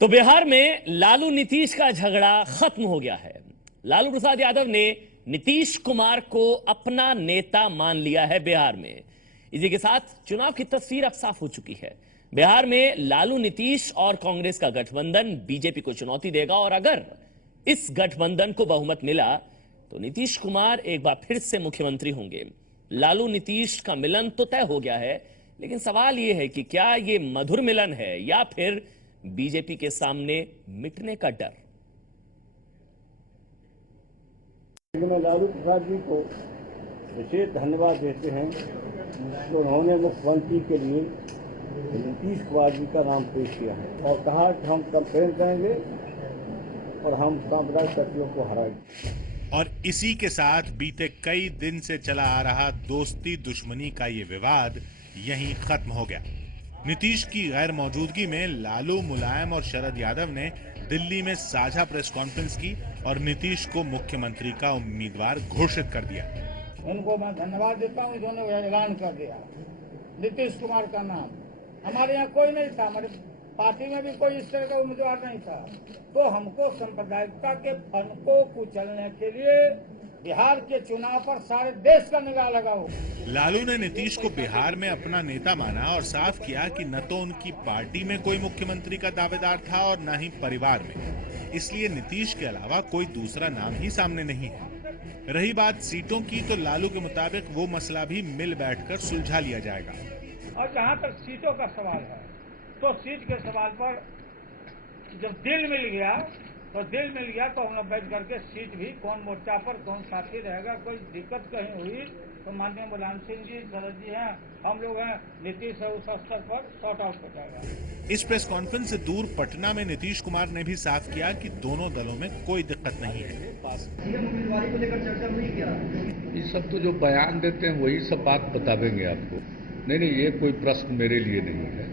तो बिहार में लालू नीतीश का झगड़ा खत्म हो गया है। लालू प्रसाद यादव ने नीतीश कुमार को अपना नेता मान लिया है बिहार में। इसी के साथ चुनाव की तस्वीर अब साफ हो चुकी है। बिहार में लालू नीतीश और कांग्रेस का गठबंधन बीजेपी को चुनौती देगा और अगर इस गठबंधन को बहुमत मिला तो नीतीश कुमार एक बार फिर से मुख्यमंत्री होंगे। लालू नीतीश का मिलन तो तय हो गया है, लेकिन सवाल यह है कि क्या यह मधुर मिलन है या फिर बीजेपी के सामने मिटने का डर। मैं लालू प्रसाद जी को विशेष धन्यवाद देते हैं कि उन्होंने मुख्यमंत्री के लिए नीतीश कुमार जी का नाम पेश किया है और कहा कि हम कैंपेन करेंगे और हम सांप्रदायिक शक्तियों को हराएंगे। और इसी के साथ बीते कई दिन से चला आ रहा दोस्ती दुश्मनी का ये विवाद यहीं खत्म हो गया। नीतीश की गैर मौजूदगी में लालू, मुलायम और शरद यादव ने दिल्ली में साझा प्रेस कॉन्फ्रेंस की और नीतीश को मुख्यमंत्री का उम्मीदवार घोषित कर दिया। उनको मैं धन्यवाद देता हूँ, इन्होंने ऐलान कर दिया नीतीश कुमार का नाम। हमारे यहाँ कोई नहीं था, हमारे पार्टी में भी कोई इस तरह का उम्मीदवार नहीं था, तो हमको सांप्रदायिकता के फन को कुचलने के लिए बिहार के चुनाव पर सारे देश का निगाह लगा हो। लालू ने नीतीश को बिहार में अपना नेता माना और साफ किया कि न तो उनकी पार्टी में कोई मुख्यमंत्री का दावेदार था और न ही परिवार में, इसलिए नीतीश के अलावा कोई दूसरा नाम ही सामने नहीं है। रही बात सीटों की, तो लालू के मुताबिक वो मसला भी मिल बैठकर सुलझा लिया जाएगा। और जहाँ तक सीटों का सवाल है, तो सीट के सवाल पर जब दिल मिल गया तो हम लोग बैठ करके सीट भी कौन मोर्चा पर कौन साथी रहेगा, कोई दिक्कत कहीं हुई तो माननीय मुलायम सिंह जी, शरद जी हैं, हम लोग हैं, नीतीश है, उस स्तर पर सॉर्ट आउट हो जाएगा। इस प्रेस कॉन्फ्रेंस से दूर पटना में नीतीश कुमार ने भी साफ किया कि दोनों दलों में कोई दिक्कत नहीं है। उम्मीदवारी को लेकर चर्चा हुई क्या? ये सब तो जो बयान देते हैं वही सब बात बता देंगे आपको। नहीं, ये कोई प्रश्न मेरे लिए नहीं है।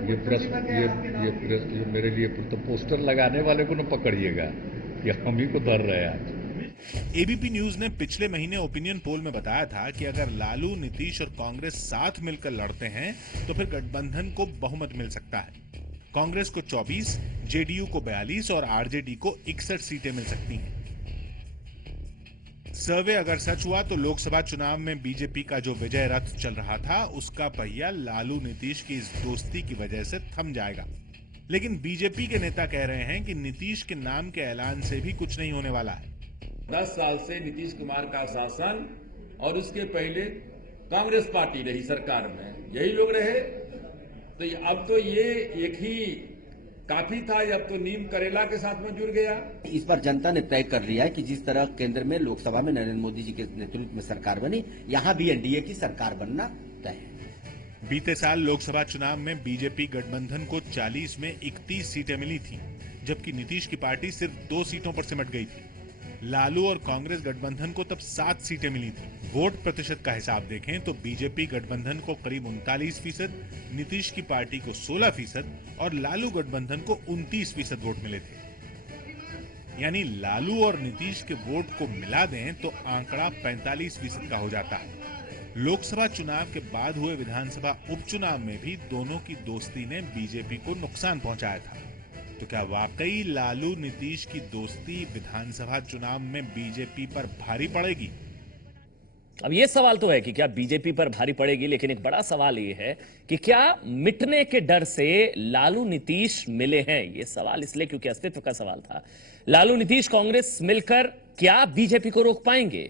ये प्रश्न ये मेरे लिए तो पोस्टर लगाने वाले को न पकड़िएगा कि हम ही को धर रहे हैं आज। एबीपी न्यूज ने पिछले महीने ओपिनियन पोल में बताया था कि अगर लालू, नीतीश और कांग्रेस साथ मिलकर लड़ते हैं तो फिर गठबंधन को बहुमत मिल सकता है। कांग्रेस को 24, जेडीयू को 42 और आरजेडी को 61 सीटें मिल सकती हैं। सर्वे अगर सच हुआ तो लोकसभा चुनाव में बीजेपी का जो विजय रथ चल रहा था उसका पहिया लालू नीतीश की इस दोस्ती की वजह से थम जाएगा। लेकिन बीजेपी के नेता कह रहे हैं कि नीतीश के नाम के ऐलान से भी कुछ नहीं होने वाला है। 10 साल से नीतीश कुमार का शासन और उसके पहले कांग्रेस पार्टी रही सरकार में, यही लोग रहे, तो अब तो ये एक ही काफी था, अब तो नीम करेला के साथ में जुड़ गया। इस बार जनता ने तय कर लिया है कि जिस तरह केंद्र में लोकसभा में नरेंद्र मोदी जी के नेतृत्व में सरकार बनी, यहाँ भी एनडीए की सरकार बनना तय है। बीते साल लोकसभा चुनाव में बीजेपी गठबंधन को 40 में 31 सीटें मिली थी, जबकि नीतीश की पार्टी सिर्फ 2 सीटों पर सिमट गई थी। लालू और कांग्रेस गठबंधन को तब 7 सीटें मिली थी। वोट प्रतिशत का हिसाब देखें तो बीजेपी गठबंधन को करीब 39%, नीतीश की पार्टी को 16% और लालू गठबंधन को 29% वोट मिले थे। यानी लालू और नीतीश के वोट को मिला दें तो आंकड़ा 45% का हो जाता है। लोकसभा चुनाव के बाद हुए विधानसभा उपचुनाव में भी दोनों की दोस्ती ने बीजेपी को नुकसान पहुंचाया था। तो क्या वाकई लालू नीतीश की दोस्ती विधानसभा चुनाव में बीजेपी पर भारी पड़ेगी? अब यह सवाल तो है कि क्या बीजेपी पर भारी पड़ेगी, लेकिन एक बड़ा सवाल यह है कि क्या मिटने के डर से लालू नीतीश मिले हैं। यह सवाल इसलिए क्योंकि अस्तित्व का सवाल था। लालू नीतीश कांग्रेस मिलकर क्या बीजेपी को रोक पाएंगे?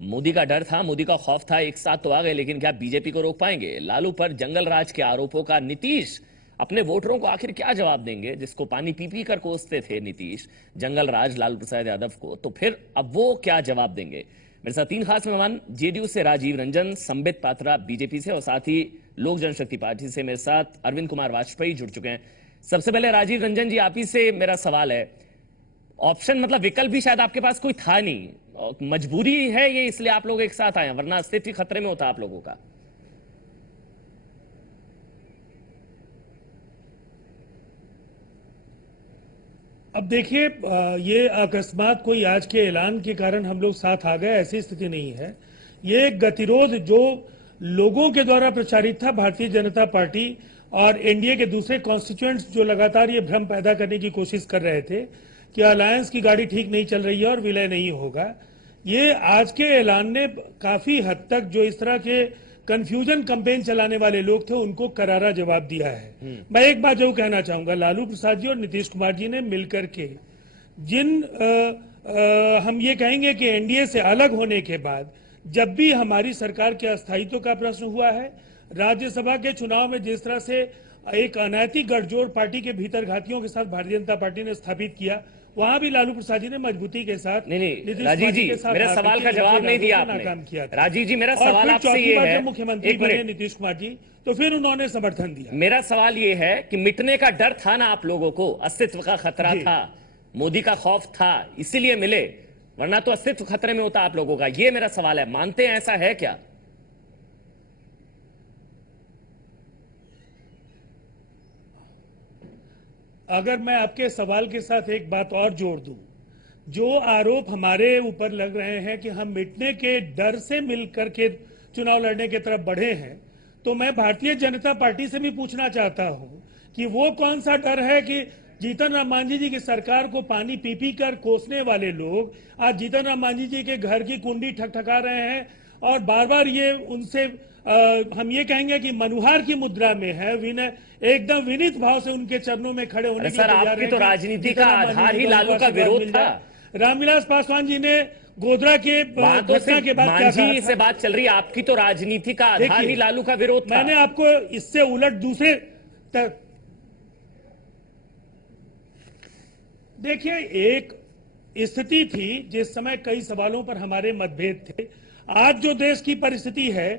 मोदी का डर था, मोदी का खौफ था, एक साथ तो आ गए, लेकिन क्या बीजेपी को रोक पाएंगे? लालू पर जंगल राज के आरोपों का नीतीश अपने वोटरों को आखिर क्या जवाब देंगे, जिसको पानी पी पी कर कोसते थे नीतीश, जंगल राज लालू प्रसाद यादव को, तो फिर अब वो क्या जवाब देंगे? मेरे साथ 3 खास मेहमान, जेडीयू से राजीव रंजन, संबित पात्रा बीजेपी से और साथ ही लोक जनशक्ति पार्टी से मेरे साथ अरविंद कुमार वाजपेयी जुड़ चुके हैं। सबसे पहले राजीव रंजन जी, आप ही से मेरा सवाल है, ऑप्शन मतलब विकल्प भी शायद आपके पास कोई था नहीं, मजबूरी है ये, इसलिए आप लोग एक साथ आए, वरना अस्तित्व खतरे में होता आप लोगों का। अब देखिए, ये अकस्मात कोई आज के ऐलान के कारण हम लोग साथ आ गए, ऐसी स्थिति नहीं है। ये एक गतिरोध जो लोगों के द्वारा प्रचारित था। भारतीय जनता पार्टी और एनडीए के दूसरे कॉन्स्टिट्यूएंट्स जो लगातार ये भ्रम पैदा करने की कोशिश कर रहे थे कि अलायंस की गाड़ी ठीक नहीं चल रही है और विलय नहीं होगा, ये आज के ऐलान ने काफी हद तक जो इस तरह के कंफ्यूजन कैंपेन चलाने वाले लोग थे उनको करारा जवाब दिया है। मैं एक बात जरूर कहना चाहूंगा, लालू प्रसाद जी और नीतीश कुमार जी ने मिलकर के जिन हम ये कहेंगे कि एनडीए से अलग होने के बाद जब भी हमारी सरकार के अस्थायित्व का प्रश्न हुआ है, राज्यसभा के चुनाव में जिस तरह से एक अनैतिक गठजोड़ पार्टी के भीतर घातियों के साथ भारतीय जनता पार्टी ने स्थापित किया, वहां भी लालू प्रसाद जी ने मजबूती के साथ नहीं राजीव जी, मेरे सवाल का जवाब नहीं दिया आपने। नाकाम किया था। राजीव जी, मेरा और सवाल फिर आपसे चौथी ये बार है, जब मुख्यमंत्री बने नीतीश कुमार जी, तो फिर उन्होंने समर्थन दिया। मेरा सवाल ये है कि मिटने का डर था ना आप लोगों को, अस्तित्व का खतरा था, मोदी का खौफ था, इसीलिए मिले, वरना तो अस्तित्व खतरे में होता आप लोगों का। ये मेरा सवाल है, मानते हैं ऐसा है क्या? अगर मैं आपके सवाल के साथ एक बात और जोड़ दूं, जो आरोप हमारे ऊपर लग रहे हैं कि हम मिटने के डर से मिलकर के चुनाव लड़ने की तरफ बढ़े हैं, तो मैं भारतीय जनता पार्टी से भी पूछना चाहता हूं कि वो कौन सा डर है कि जीतन राम मांझी जी की सरकार को पानी पी पी कर कोसने वाले लोग आज जीतन राम मांझी जी के घर की कुंडी ठकठका रहे हैं और बार बार ये उनसे हम ये कहेंगे कि मनुहार की मुद्रा में है, विनय एकदम विनीत भाव से उनके चरणों में खड़े होने के लिए तैयार आपकी हैं तो कि राजनीति जीतन का राम मांझी आधार जी ही को लालू का आशीर्वाद विरोध मिल था। जाए। रामविलास पासवान जी ने गोधरा के घटना के बाद क्या कहा मांझी से था? बात चल रही है, आपकी तो राजनीति का आधार ही लालू का विरोध था। मैंने आपको इससे उलट दूसरे देखिए, एक स्थिति थी जिस समय कई सवालों पर हमारे मतभेद थे। आज जो देश की परिस्थिति है,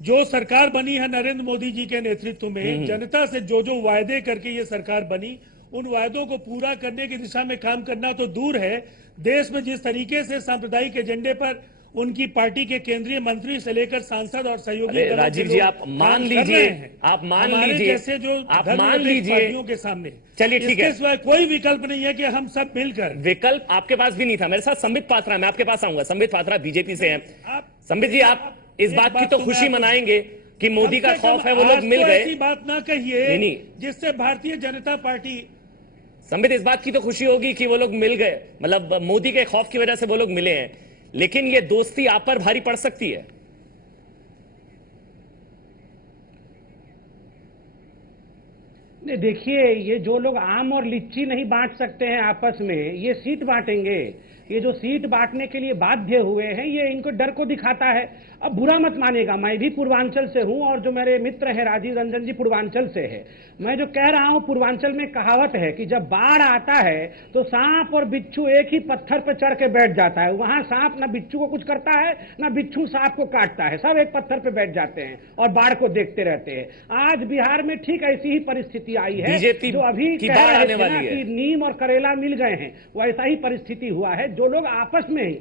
जो सरकार बनी है नरेंद्र मोदी जी के नेतृत्व में, जनता से जो जो वायदे करके ये सरकार बनी, उन वायदों को पूरा करने की दिशा में काम करना तो दूर है, देश में जिस तरीके से सांप्रदायिक एजेंडे पर उनकी पार्टी के केंद्रीय मंत्री से लेकर सांसद और सहयोगी राजीव जी, आप मान लीजिए, आप मान लीजिए, जैसे जो आप मान लीजिए पार्टियों के सामने, चलिए ठीक है, इसके सिवाय कोई विकल्प नहीं है कि हम सब मिलकर। विकल्प आपके पास भी नहीं था। मेरे साथ संबित पात्रा, मैं आपके पास आऊंगा। संबित पात्रा बीजेपी से हैं। संबित जी, आप इस बात की तो खुशी मनाएंगे कि मोदी का खौफ है, वो लोग मिल गए। ऐसी बात ना कहिए जिससे भारतीय जनता पार्टी। संबित, इस बात की तो खुशी होगी कि वो लोग मिल गए, मतलब मोदी के खौफ की वजह से वो लोग मिले हैं, लेकिन ये दोस्ती आप पर भारी पड़ सकती है। नहीं, देखिए, ये जो लोग आम और लीची नहीं बांट सकते हैं आपस में, ये सीट बांटेंगे। ये जो सीट बांटने के लिए बाध्य हुए हैं, ये इनको डर को दिखाता है। अब बुरा मत मानेगा, मैं भी पूर्वांचल से हूं और जो मेरे मित्र हैं राजीव रंजन जी पूर्वांचल से है। मैं जो कह रहा हूं, पूर्वांचल में कहावत है कि जब बाढ़ आता है तो सांप और बिच्छू एक ही पत्थर पर चढ़ के बैठ जाता है। वहां सांप ना बिच्छू को कुछ करता है, ना बिच्छू सांप को काटता है, सब एक पत्थर पे बैठ जाते हैं और बाढ़ को देखते रहते हैं। आज बिहार में ठीक ऐसी ही परिस्थिति आई है। जो अभी कह रहे थे ना कि नीम और करेला मिल गए हैं, वैसा ही परिस्थिति हुआ है। जो लोग आपस में ही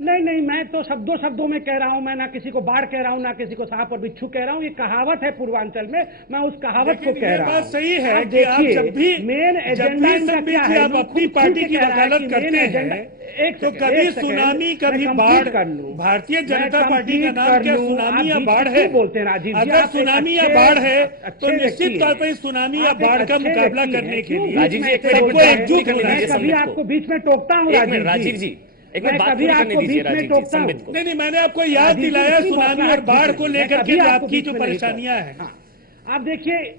नहीं, मैं तो शब्दों में कह रहा हूं, मैं ना किसी को बाढ़ कह रहा हूं, ना किसी को सांप और बिच्छू कह रहा हूं। ये कहावत है पूर्वांचल में, मैं उस कहावत को कह रहा हूं। बात सही है कि आप जब भी मेन एजेंडा इनका क्या है, आप अपनी पार्टी की वकालत करते हैं तो कभी सुनामी कभी बाढ़, भारतीय जनता पार्टी का नाम क्या सुनामी या बाढ़ है? बोलते हैं राजीव जी, अगर सुनामी या बाढ़ है तो निश्चित तौर पर सुनामी या बाढ़ का मुकाबला करने के लिए राजीव जी सबको एकजुट होना है। कभी आपको बीच में टोकता हूँ राजीव जी, एक मैं कभी आपको बीच में टोकता हूँ। नहीं, मैंने आपको याद दिलाया सुनामी और बाढ़ को लेकर के आपकी जो परेशानियां हैं। आप देखिए,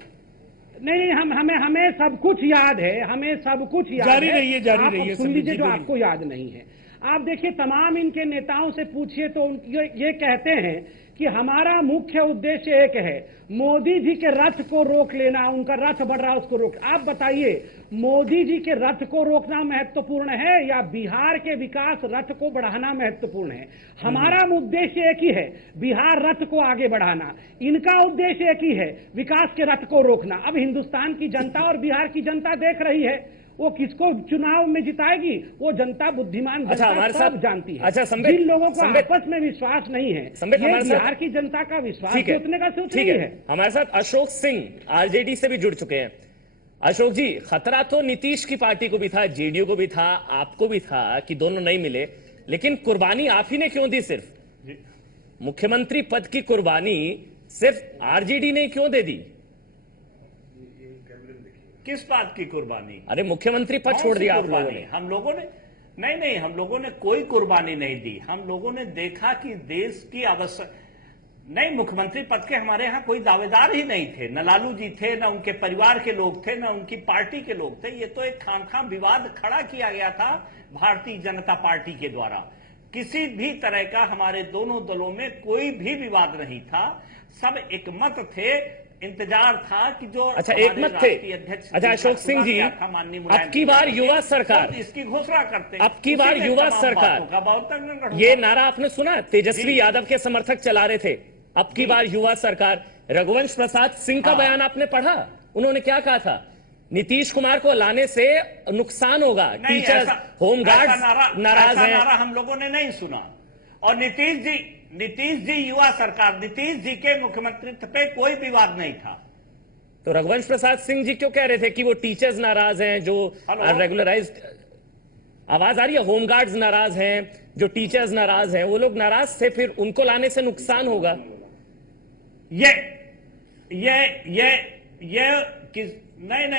नहीं, हमें सब कुछ याद है, हमें सब कुछ याद है। जारी रहिए, सुन लीजिए जो आपको याद नहीं है। आप देखिए, तमाम इनके नेताओं से पूछिए तो ये कहते हैं कि हमारा मुख्य उद्देश्य एक है, मोदी जी के रथ को रोक लेना, उनका रथ बढ़ रहा है उसको रोक। आप बताइए, मोदी जी के रथ को रोकना महत्वपूर्ण है या बिहार के विकास रथ को बढ़ाना महत्वपूर्ण है? हमारा उद्देश्य एक ही है, बिहार रथ को आगे बढ़ाना। इनका उद्देश्य एक ही है, विकास के रथ को रोकना। अब हिंदुस्तान की जनता और बिहार की जनता देख रही है, वो किसको चुनाव में जिताएगी, वो जनता बुद्धिमान जनता सब जानती है। जिन लोगों को आपस में विश्वास नहीं है, ये बिहार की जनता का विश्वास जीतने का सोच रही है। हमारे साथ अशोक सिंह आरजेडी से भी जुड़ चुके हैं। अशोक जी, खतरा तो नीतीश की पार्टी को भी था, जेडीयू को भी था, आपको भी था कि दोनों नहीं मिले, लेकिन कुर्बानी आप ही ने क्यों दी सिर्फ? मुख्यमंत्री पद की कुर्बानी सिर्फ आरजेडी ने क्यों दे दी? किस बात की कुर्बानी? अरे मुख्यमंत्री पद छोड़ दिया आप लोगों ने। हम लोगों ने नहीं, हम लोगों ने कोई कुर्बानी नहीं दी। हम लोगों ने देखा कि देश की आवश्यक नहीं, मुख्यमंत्री पद के हमारे यहां कोई दावेदार ही नहीं थे। न लालू जी थे, न उनके परिवार के लोग थे, न उनकी पार्टी के लोग थे। ये तो एक खामखा विवाद खड़ा किया गया था भारतीय जनता पार्टी के द्वारा। किसी भी तरह का हमारे दोनों दलों में कोई भी विवाद नहीं था। सब एकमत थे। इंतजार था कि जो अच्छा एकमत थे। अच्छा अशोक सिंह जी, अब की बार युवा सरकार, इसकी घोषणा करते, अब की बार युवा सरकार, ये नारा आपने सुना? तेजस्वी यादव के समर्थक चला रहे थे, अब की बार युवा सरकार। रघुवंश प्रसाद सिंह का बयान आपने पढ़ा? उन्होंने क्या कहा था? नीतीश कुमार को लाने से नुकसान होगा, टीचर्स, होमगार्ड्स नाराज हैं। हम लोगों ने नहीं सुना। और नीतीश जी युवा सरकार, नीतीश जी के मुख्यमंत्रित्व पे कोई विवाद नहीं था। तो रघुवंश प्रसाद सिंह जी क्यों कह रहे थे कि वो टीचर्स नाराज हैं, जो रेगुलराइज्ड, आवाज आ रही है, होमगार्ड्स नाराज हैं, जो टीचर्स नाराज हैं, वो लोग नाराज थे, फिर उनको लाने से नुकसान होगा। ये नहीं,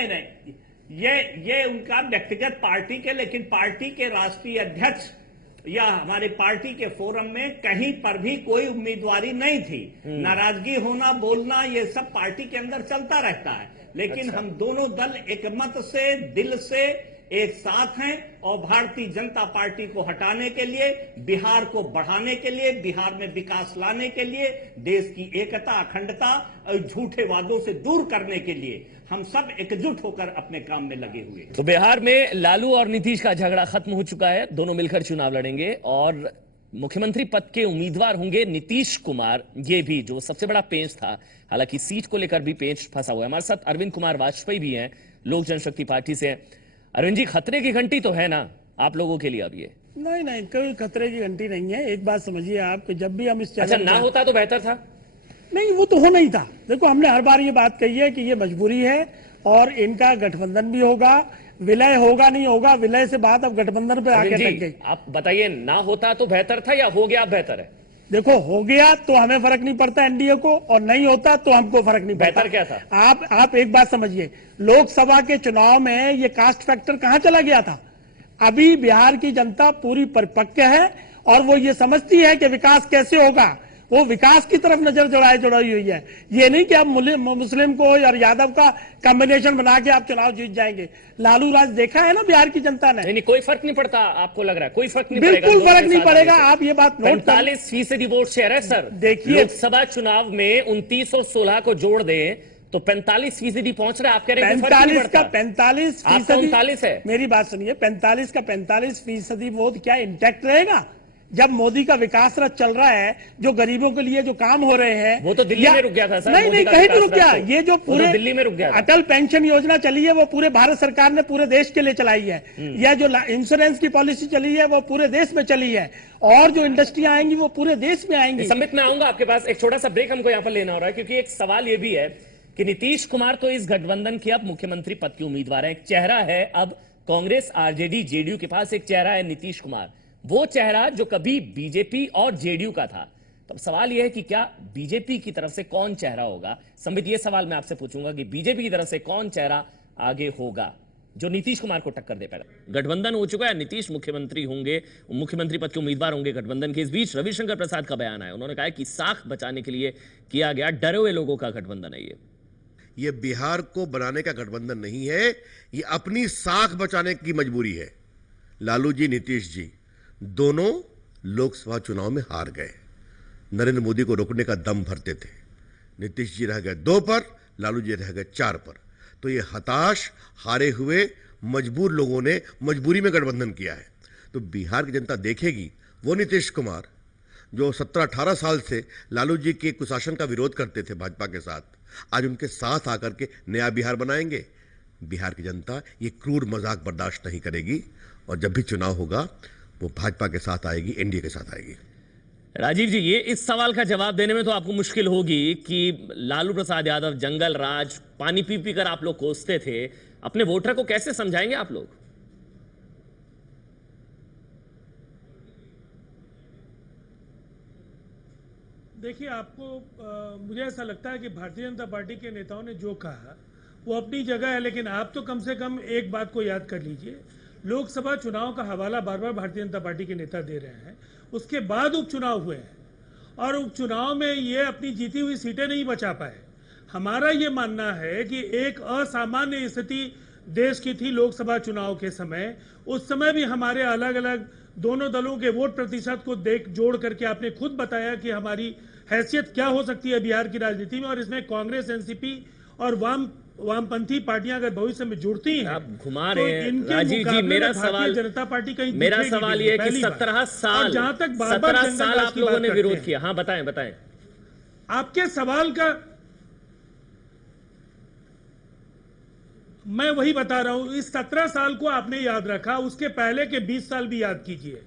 ये उनका व्यक्तिगत पार्टी के, लेकिन पार्टी के राष्ट्रीय अध्यक्ष या हमारे पार्टी के फोरम में कहीं पर भी कोई उम्मीदवारी नहीं थी। नाराजगी होना, बोलना, ये सब पार्टी के अंदर चलता रहता है। लेकिन हम दोनों दल एकमत से, दिल से एक साथ हैं और भारतीय जनता पार्टी को हटाने के लिए, बिहार को बढ़ाने के लिए, बिहार में विकास लाने के लिए, देश की एकता, अखंडता और झूठे वादों से दूर करने के लिए हम सब एकजुट होकर अपने काम में लगे हुए। तो बिहार में लालू और नीतीश का झगड़ा खत्म हो चुका है, दोनों मिलकर चुनाव लड़ेंगे और मुख्यमंत्री पद के उम्मीदवार होंगे नीतीश कुमार। ये भी जो सबसे बड़ा पेंच था, हालांकि सीट को लेकर भी पेंच फंसा हुआ है। हमारे साथ अरविंद कुमार वाजपेयी भी हैं, लोक जनशक्ति पार्टी से। अरविंद जी, खतरे की घंटी तो है ना आप लोगों के लिए अब ये? नहीं, कोई खतरे की घंटी नहीं है। एक बात समझिए आप कि जब भी हम इस अच्छा ना होता तो बेहतर था। नहीं, वो तो होना ही था। देखो, हमने हर बार ये बात कही है कि ये मजबूरी है और इनका गठबंधन भी होगा, विलय होगा नहीं होगा, विलय से बात अब गठबंधन पे आके अटक गई। आप बताइए, ना होता तो बेहतर था या हो गया बेहतर है? देखो, हो गया तो हमें फर्क नहीं पड़ता एनडीए को, और नहीं होता तो हमको फर्क नहीं पड़ता। बेहतर क्या था? आप एक बात समझिए, लोकसभा के चुनाव में ये कास्ट फैक्टर कहां चला गया था? अभी बिहार की जनता पूरी परिपक्व है और वो ये समझती है कि विकास कैसे होगा। वो विकास की तरफ नजर जुड़ाई हुई है। ये नहीं कि आप मुस्लिम को और यादव का कॉम्बिनेशन बना के आप चुनाव जीत जाएंगे। लालू राज देखा है ना बिहार की जनता ने। नहीं, कोई फर्क नहीं पड़ता आपको लग रहा है? कोई फर्क नहीं बिल्कुल फर्क नहीं पड़ेगा। आप ये बात नोट 45% वोट शेयर है सर। देखिए, लोकसभा चुनाव में 29 और 16 को जोड़ दें तो 45% पहुंच रहा है। आप कह रहे हैं 45 का 45% है। मेरी बात सुनिए, 45 का 45% वोट क्या इंटैक्ट रहेगा? जब मोदी का विकास रथ चल रहा है, जो गरीबों के लिए जो काम हो रहे हैं, वो तो दिल्ली में रुक गया था सर। नहीं, कहीं नहीं रुक गया। ये जो पूरे दिल्ली में रुक गया, अटल पेंशन योजना चली है वो पूरे भारत सरकार ने पूरे देश के लिए चलाई है। यह जो इंश्योरेंस की पॉलिसी चली है वो पूरे देश में चली है, और जो इंडस्ट्रियां आएंगी वो पूरे देश में आएंगी। संबित, मैं आऊंगा आपके पास। एक छोटा सा ब्रेक हमको यहाँ पर लेना हो रहा है, क्योंकि एक सवाल ये भी है कि नीतीश कुमार तो इस गठबंधन के अब मुख्यमंत्री पद के उम्मीदवार हैं। एक चेहरा है अब कांग्रेस, आरजेडी, जेडीयू के पास एक चेहरा है नीतीश कुमार, वो चेहरा जो कभी बीजेपी और जेडीयू का था। तो सवाल यह है कि क्या बीजेपी की तरफ से कौन चेहरा होगा? संबित, ये सवाल मैं आपसे पूछूंगा कि बीजेपी की तरफ से कौन चेहरा आगे होगा जो नीतीश कुमार को टक्कर दे पाएगा? गठबंधन हो चुका है, नीतीश मुख्यमंत्री होंगे, मुख्यमंत्री पद के उम्मीदवार होंगे गठबंधन के। इस बीच रविशंकर प्रसाद का बयान आया, उन्होंने कहा कि साख बचाने के लिए किया गया डरे हुए लोगों का गठबंधन है। ये बिहार को बनाने का गठबंधन नहीं है, ये अपनी साख बचाने की मजबूरी है। लालू जी, नीतीश जी दोनों लोकसभा चुनाव में हार गए। नरेंद्र मोदी को रोकने का दम भरते थे। नीतीश जी रह गए 2 पर, लालू जी रह गए 4 पर। तो ये हताश, हारे हुए, मजबूर लोगों ने मजबूरी में गठबंधन किया है। तो बिहार की जनता देखेगी वो नीतीश कुमार जो 17-18 साल से लालू जी के कुशासन का विरोध करते थे भाजपा के साथ, आज उनके साथ आकर के नया बिहार बनाएंगे। बिहार की जनता ये क्रूर मजाक बर्दाश्त नहीं करेगी और जब भी चुनाव होगा वो भाजपा के साथ आएगी, एनडीए के साथ आएगी। राजीव जी, ये इस सवाल का जवाब देने में तो आपको मुश्किल होगी कि लालू प्रसाद यादव जंगल राज, पानी पी पी कर आप लोग कोसते थे, अपने वोटर को कैसे समझाएंगे आप लोग? देखिए, आपको मुझे ऐसा लगता है कि भारतीय जनता पार्टी के नेताओं ने जो कहा वो अपनी जगह है, लेकिन आप तो कम से कम एक बात को याद कर लीजिए, लोकसभा चुनाव का हवाला बार बार भारतीय जनता पार्टी के नेता दे रहे हैं। उसके बाद उपचुनाव हुए हैं और उपचुनाव में ये अपनी जीती हुई सीटें नहीं बचा पाए। हमारा ये मानना है कि एक असामान्य स्थिति देश की थी लोकसभा चुनाव के समय। उस समय भी हमारे अलग अलग दोनों दलों के वोट प्रतिशत को जोड़ करके आपने खुद बताया कि हमारी हैसियत क्या हो सकती है बिहार की राजनीति में, और इसमें कांग्रेस, एनसीपी और वामपंथी पार्टियां अगर भविष्य में जुड़ती हैं, आप घुमा रहे हैं राजीव जी। मेरा सवाल, जनता पार्टी कहीं मेरा सवाल ये है कि 17 साल जहां तक 17 साल आप लोगों ने विरोध किया। हाँ, बताएं। आपके सवाल का मैं वही बता रहा हूं, इस 17 साल को आपने याद रखा, उसके पहले के 20 साल भी याद कीजिए।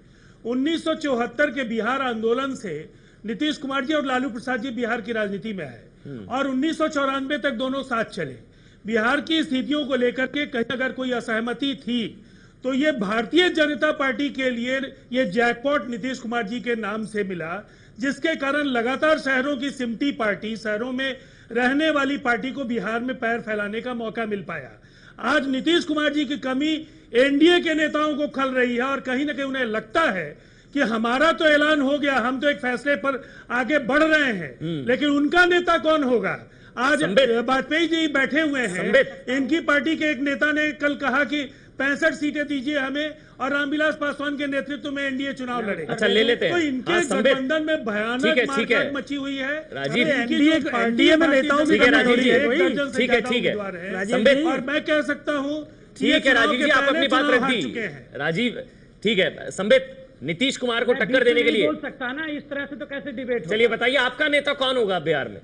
1974 के बिहार आंदोलन से नीतीश कुमार जी और लालू प्रसाद जी बिहार की राजनीति में आए और 1994 तक दोनों साथ चले। बिहार की स्थितियों को लेकर के कहीं अगर कोई असहमति थी तो ये भारतीय जनता पार्टी के लिए ये जैकपॉट नीतीश कुमार जी के नाम से मिला, जिसके कारण लगातार शहरों की सिमटी पार्टी, शहरों में रहने वाली पार्टी को बिहार में पैर फैलाने का मौका मिल पाया। आज नीतीश कुमार जी की कमी एनडीए के नेताओं को खल रही है और कहीं ना कहीं उन्हें लगता है कि हमारा तो ऐलान हो गया, हम तो एक फैसले पर आगे बढ़ रहे हैं, लेकिन उनका नेता कौन होगा? आज वाजपेयी जी बैठे हुए हैं, इनकी पार्टी के एक नेता ने कल कहा कि 65 सीटें दीजिए हमें और रामविलास पासवान के नेतृत्व में एनडीए चुनाव लड़े। अच्छा, ले लेते हैं। तो इनके गठबंधन में भयानक मारकाट मची हुई है। राजीव, एनडीए में नेताओं की ठीक है और मैं कह सकता हूं, ठीक है राजीव जी, आप अपनी बात रख दी। राजीव, ठीक है। संबित, नीतीश कुमार को टक्कर देने के लिए बोल सकता ना, इस तरह से तो कैसे डिबेट? चलिए बताइए, आपका नेता कौन होगा बिहार में?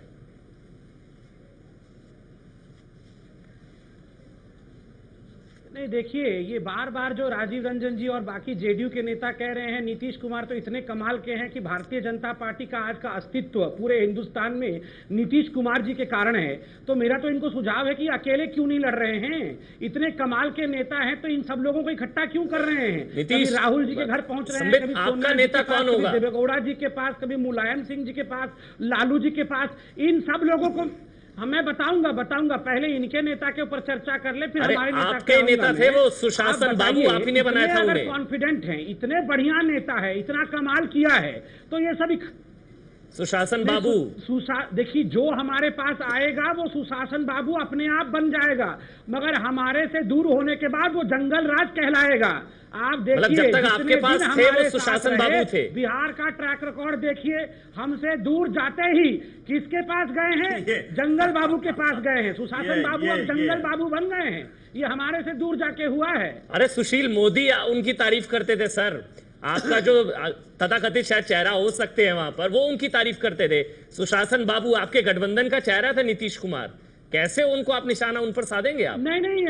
नहीं, देखिए, ये बार बार जो राजीव रंजन जी और बाकी जेडीयू के नेता कह रहे हैं नीतीश कुमार तो इतने कमाल के हैं कि भारतीय जनता पार्टी का आज का अस्तित्व पूरे हिंदुस्तान में नीतीश कुमार जी के कारण है। तो मेरा तो इनको सुझाव है कि अकेले क्यों नहीं लड़ रहे हैं? इतने कमाल के नेता हैं तो इन सब लोगों को इकट्ठा क्यों कर रहे हैं? कभी राहुल जी के घर पहुंच रहे हैं, कभी आपका नेता कौन होगा? देवेगौड़ा जी के पास, कभी मुलायम सिंह जी के पास, लालू जी के पास। इन सब लोगों को मैं बताऊंगा। पहले इनके नेता के ऊपर चर्चा कर ले, फिर हमारे नेता। आपके नेता थे वो सुशासन बाबू, आप ही ने बनाया था उन्हें। कॉन्फिडेंट हैं, इतने बढ़िया नेता है, इतना कमाल किया है, तो ये सभी सुशासन बाबू। देखिए, जो हमारे पास आएगा वो सुशासन बाबू अपने आप बन जाएगा, मगर हमारे से दूर होने के बाद वो जंगल राज कहलाएगा। आप देखिए, जब तक आपके पास थे वो सुशासन बाबू थे। बिहार का ट्रैक रिकॉर्ड देखिए, हमसे दूर जाते ही किसके पास गए हैं? जंगल बाबू के पास गए हैं। सुशासन बाबू अब जंगल बाबू बन गए हैं, ये हमारे से दूर जाके हुआ है। अरे सुशील मोदी उनकी तारीफ करते थे सर, आपका जो तथाकथित शायद चेहरा हो सकते हैं वहां पर, वो उनकी तारीफ करते थे। सुशासन बाबू आपके गठबंधन का चेहरा था नीतीश कुमार, कैसे उनको आप निशाना उन पर साधेंगे आप? नहीं,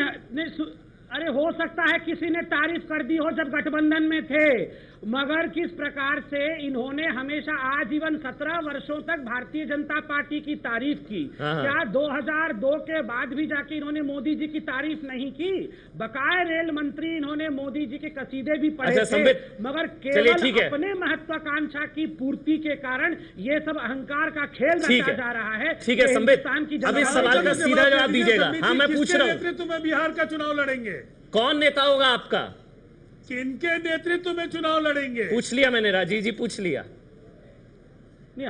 अरे हो सकता है किसी ने तारीफ कर दी हो जब गठबंधन में थे, मगर किस प्रकार से इन्होंने हमेशा आजीवन 17 वर्षों तक भारतीय जनता पार्टी की तारीफ की। क्या 2002 के बाद भी जाके इन्होंने मोदी जी की तारीफ नहीं की? बकाया रेल मंत्री इन्होंने मोदी जी के कसीदे भी पढ़े थे, मगर केवल अपने महत्वाकांक्षा की पूर्ति के कारण ये सब अहंकार का खेल रचा जा रहा है। ठीक है हिंदुस्तान की जनता। अब इस सवाल का सीधा जवाब दीजिएगा। हाँ, मैं पूछ रहा हूँ, नेतृत्व में बिहार का चुनाव लड़ेंगे? कौन नेता होगा आपका? किनके नेतृत्व में चुनाव लड़ेंगे? पूछ लिया मैंने, राजीव जी पूछ लिया। नहीं,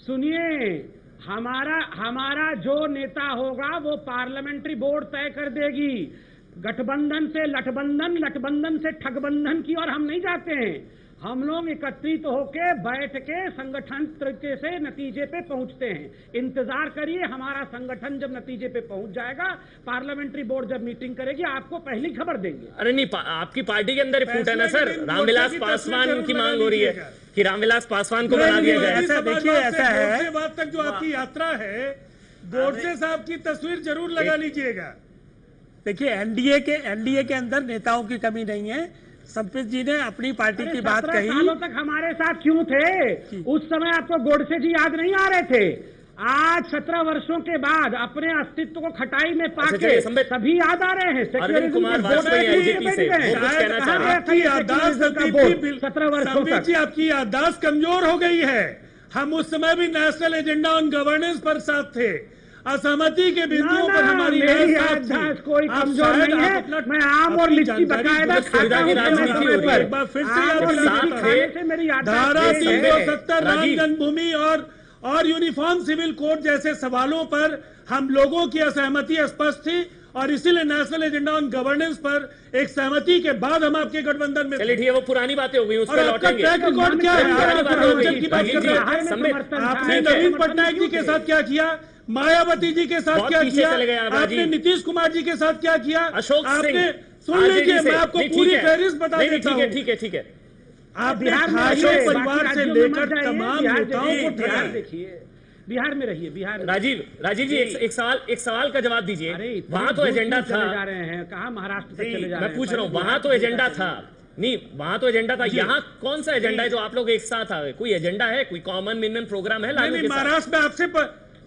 सुनिए, हमारा जो नेता होगा वो पार्लियामेंट्री बोर्ड तय कर देगी। गठबंधन से लठबंधन, लठबंधन से ठगबंधन की और हम नहीं जाते हैं। हम लोग एकत्रित होके बैठ के संगठन तरीके से नतीजे पे पहुंचते हैं। इंतजार करिए, हमारा संगठन जब नतीजे पे पहुंच जाएगा, पार्लियामेंट्री बोर्ड जब मीटिंग करेगी आपको पहली खबर देंगे। अरे नहीं, आपकी पार्टी के अंदर फूट है ना सर। रामविलास पासवान की मांग हो रही है कि रामविलास पासवान को बना दिया जाए। ऐसा देखिए, ऐसा है बात तक जो आपकी यात्रा है, गोडसे साहब की तस्वीर जरूर लगा लीजिएगा। देखिए, एनडीए के अंदर नेताओं की कमी नहीं है। संबित जी ने अपनी पार्टी की बात कही। 17 सालों तक हमारे साथ क्यों थे? उस समय आपको गोडसे जी याद नहीं आ रहे थे? आज 17 वर्षों के बाद अपने अस्तित्व को खटाई में पाके सभी याद आ रहे हैं। 17 वर्षों आपकी याददाश्त कमजोर हो गई है। हम उस समय भी नेशनल एजेंडा ऑन गवर्नेंस पर साथ थे। असहमति के बिंदुओं पर हमारी मेरी याददाश्त कोई कमजोर नहीं है। मैं आम और लिच्ची बकायदा खाता हूं एक बार फिर से मेरी धारा 370 राम जन्मभूमि और यूनिफॉर्म सिविल कोड जैसे सवालों पर हम लोगों की असहमति स्पष्ट थी और इसीलिए नेशनल एजेंडा ऑन गवर्नेंस पर एक सहमति के बाद हम आपके गठबंधन में। चलिए ठीक है, वो पुरानी बातें हो गई, उस पर लौटेंगे। ट्रैक रिकॉर्ड क्या है? आपने नवीन पटनायक जी के साथ क्या किया, मायावती जी के साथ क्या किया, आपने नीतीश कुमार जी के साथ क्या किया, अशोक आपने सुन लीजिए, मैं आपको पूरी फहरिस्त बता देता हूँ। ठीक है। आप बिहार परिवार से लेकर तमाम नेताओं को देखिए, बिहार में रहिए, बिहार। राजीव जी एक सवाल का जवाब दीजिए। वहां तो एजेंडा था, जा रहे हैं कहा महाराष्ट्र तक चले जा रहे हैं। मैं पूछ रहा हूँ, वहां तो एजेंडा था, नहीं वहां तो एजेंडा था, यहाँ कौन सा एजेंडा है जो आप लोग एक साथ आ गए? कोई एजेंडा है, कोई कॉमन मिनिमम प्रोग्राम है? नहीं, महाराष्ट्र में आपसे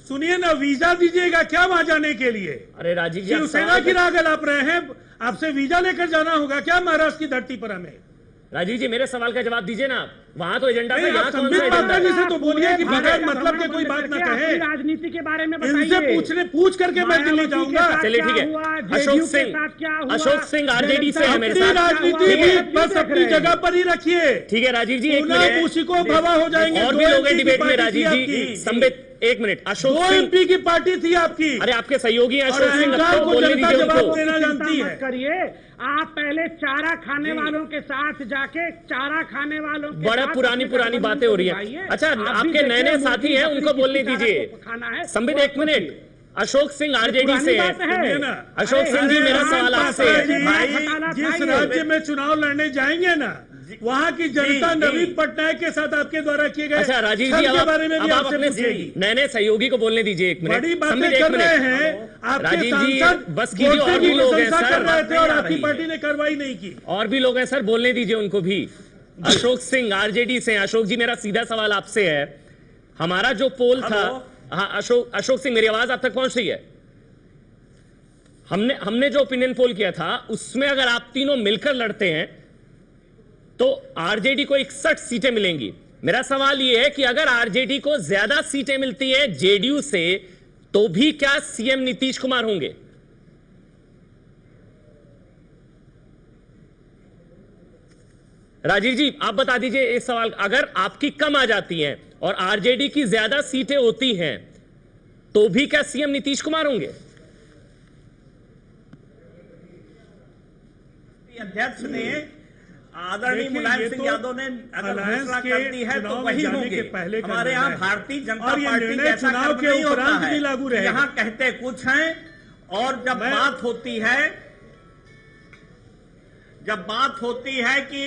सुनिए ना, वीजा दीजिएगा क्या वहां जाने के लिए? अरे राजीव जी, शिवसेना की राह आप रहे हैं, आपसे वीजा लेकर जाना होगा क्या महाराष्ट्र की धरती पर हमें? राजीव जी मेरे सवाल का जवाब दीजिए ना, वहां तो एजेंडा था, यहाँ कौन सा एजेंडा? जिसे तो बोलिए कि बगैर मतलब के कोई बात ना कहे। राजनीति के बारे में इनसे पूछ करके मैं दिल्ली जाऊंगा। चलिए ठीक है। अशोक सिंह आरजेडी से है मेरे साथ। राजनीति भी बस अपनी जगह पर ही रखिए। ठीक है राजीव जी, एक मिनट, उसी को भवा हो जाएंगे। और भी लोग हैं डिबेट में। राजीव जी संबित, एक मिनट। अशोक सिंह एमपी की पार्टी थी आपकी। अरे आपके सहयोगी हैं अशोक सिंह, जवाब देना जानती है। करिए, आप पहले चारा खाने वालों के साथ जाके चारा खाने वालों के बड़ा पुरानी बातें हो रही है। अच्छा, आपके नए नए साथी हैं, उनको बोलने दीजिए। संबित एक मिनट, अशोक सिंह आरजेडी से है। अशोक सिंह जी मेरा सवाल आपसे है, जिस राज्य में चुनाव लड़ने जाएंगे ना, वहाँ की जनता नवीन पटनायक के साथ आपके द्वारा किए गए। अच्छा राजीव जी, के बारे में भी आप अपने नए नए सहयोगी को बोलने दीजिए। एक मिनट, बड़ी बातें कर रहे हैं राजीव जी, बस कीजिए। और भी लोग हैं सर, कर रहे थे और आपकी पार्टी ने कार्रवाई नहीं की। और भी लोग हैं सर, बोलने दीजिए उनको भी। अशोक सिंह आरजेडी से। अशोक जी मेरा सीधा सवाल आपसे है, हमारा जो पोल था। हाँ अशोक सिंह, मेरी आवाज आप तक पहुंच रही है? हमने जो ओपिनियन पोल किया था, उसमें अगर आप तीनों मिलकर लड़ते हैं तो आरजेडी को 61 सीटें मिलेंगी। मेरा सवाल यह है कि अगर आरजेडी को ज्यादा सीटें मिलती है जेडीयू से, तो भी क्या सीएम नीतीश कुमार होंगे? राजीव जी आप बता दीजिए इस सवाल, अगर आपकी कम आ जाती हैं और आरजेडी की ज्यादा सीटें होती हैं, तो भी क्या सीएम नीतीश कुमार होंगे? अध्यक्ष ने आदरणीय मुलायम सिंह यादव ने अगर घोषणा कर दी है तो वही होंगे। हमारे यहाँ भारतीय जनता पार्टी जैसा कर्म नहीं होता है, यहाँ कहते कुछ हैं और जब बात होती है कि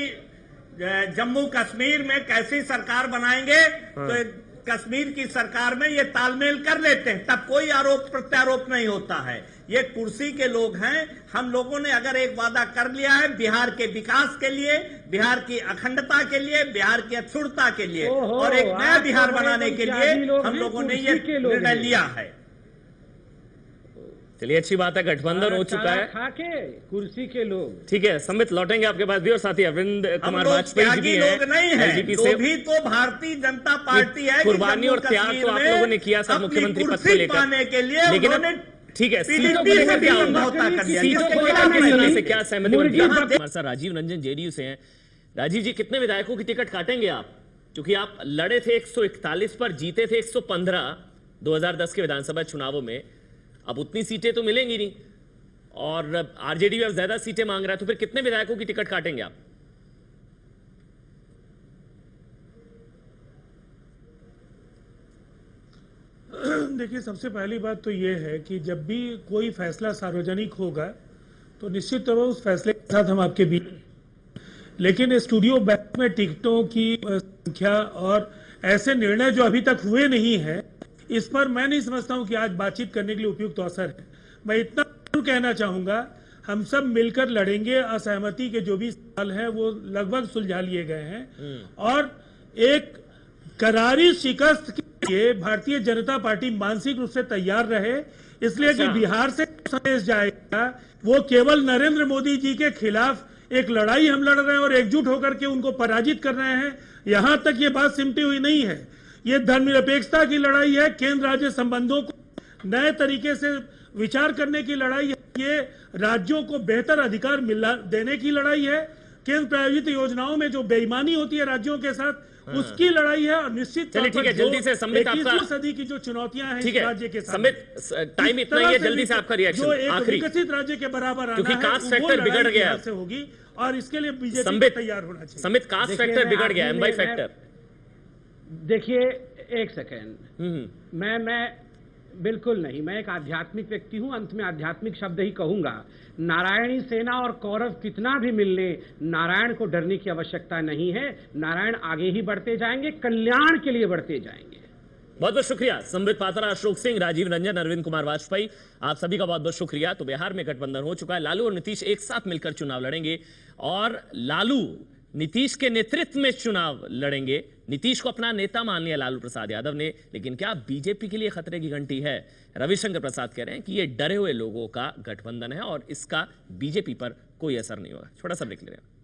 जम्मू कश्मीर में कैसी सरकार बनाएंगे, तो कश्मीर की सरकार में ये तालमेल कर लेते हैं, तब कोई आरोप प्रत्यारोप नहीं होता है। ये कुर्सी के लोग हैं। हम लोगों ने अगर एक वादा कर लिया है बिहार के विकास के लिए, बिहार की अखंडता के लिए, बिहार की अक्षुणता के लिए और एक नया बिहार बनाने के लिए हम लोगों ने ये निर्णय लिया है। चलिए अच्छी बात है, गठबंधन हो चुका है। खाके कुर्सी के लोग। ठीक है संबित, लौटेंगे आपके पास भी। और साथी अरविंद कुमार वाजपेयी जी भी लोग नहीं है, तो भी तो भारतीय जनता पार्टी है। कुर्बानी और त्याग तो आप लोगों ने किया सर मुख्यमंत्री पद को लेकर, लेकिन ठीक है सीटों को लेकर क्या होगा? सीटों को लेकर किस तरह से क्या सहमति बनती है? हमारे साथ राजीव रंजन जेडीयू से हैं। राजीव जी कितने विधायकों की टिकट काटेंगे आप? क्योंकि आप लड़े थे 141 पर, जीते थे 115 2010 के विधानसभा चुनावों में। अब उतनी सीटें तो मिलेंगी नहीं और आरजेडी अब ज्यादा सीटें मांग रहा है, तो फिर कितने विधायकों की टिकट काटेंगे आप? देखिए, सबसे पहली बात तो ये है कि जब भी कोई फैसला सार्वजनिक होगा तो निश्चित तौर पर उस फैसले के साथ हम आपके बीच, लेकिन स्टूडियो बैठ में टिकटों की संख्या और ऐसे निर्णय जो अभी तक हुए नहीं है, इस पर मैं नहीं समझता हूं कि आज बातचीत करने के लिए उपयुक्त अवसर है। मैं इतना कहना चाहूंगा, हम सब मिलकर लड़ेंगे। असहमति के जो भी सवाल हैं वो लगभग सुलझा लिए गए हैं और एक करारी शिकस्त के लिए भारतीय जनता पार्टी मानसिक रूप से तैयार रहे, इसलिए कि बिहार से संदेश जाएगा वो केवल नरेंद्र मोदी जी के खिलाफ एक लड़ाई हम लड़ रहे हैं और एकजुट होकर के उनको पराजित कर रहे हैं, यहां तक ये बात सिमटी हुई नहीं है। ये धर्मनिरपेक्षता की लड़ाई है, केंद्र राज्य संबंधों को नए तरीके से विचार करने की लड़ाई है, ये राज्यों को बेहतर अधिकार देने की लड़ाई है, केंद्र प्रायोजित योजनाओं में जो बेईमानी होती है राज्यों के साथ उसकी लड़ाई है। और निश्चित चलिए ठीक है, जल्दी से संबित आपका 21वीं सदी की जो चुनौतियां हैं इस राज्य के साथ, संबित टाइम इतना ही है, जल्दी से आपका रिएक्शन जो एक आखिरी, विकसित राज्य के बराबर आना क्योंकि है, कास्ट वो फैक्टर लड़ाई बिगड़ गया बिहार से होगी और इसके लिए बीजेपी संबित तैयार होना चाहिए। संबित कास्ट फैक्टर बिगड़ गया, एमवाई फैक्टर। देखिए एक सेकेंड, मैं बिल्कुल नहीं, मैं एक आध्यात्मिक व्यक्ति हूं, अंत में आध्यात्मिक शब्द ही कहूंगा। नारायणी सेना और कौरव कितना भी मिल ले, नारायण को डरने की आवश्यकता नहीं है। नारायण आगे ही बढ़ते जाएंगे, कल्याण के लिए बढ़ते जाएंगे। बहुत बहुत शुक्रिया संबित पात्रा, अशोक सिंह, राजीव रंजन, अरविंद कुमार वाजपेयी, आप सभी का बहुत बहुत शुक्रिया। तो बिहार में गठबंधन हो चुका है, लालू और नीतीश एक साथ मिलकर चुनाव लड़ेंगे और लालू नीतीश के नेतृत्व में चुनाव लड़ेंगे। नीतीश को अपना नेता मान लिया लालू प्रसाद यादव ने, लेकिन क्या बीजेपी के लिए खतरे की घंटी है? रविशंकर प्रसाद कह रहे हैं कि ये डरे हुए लोगों का गठबंधन है और इसका बीजेपी पर कोई असर नहीं होगा। छोटा सा ब्रेक ले रहे हैं।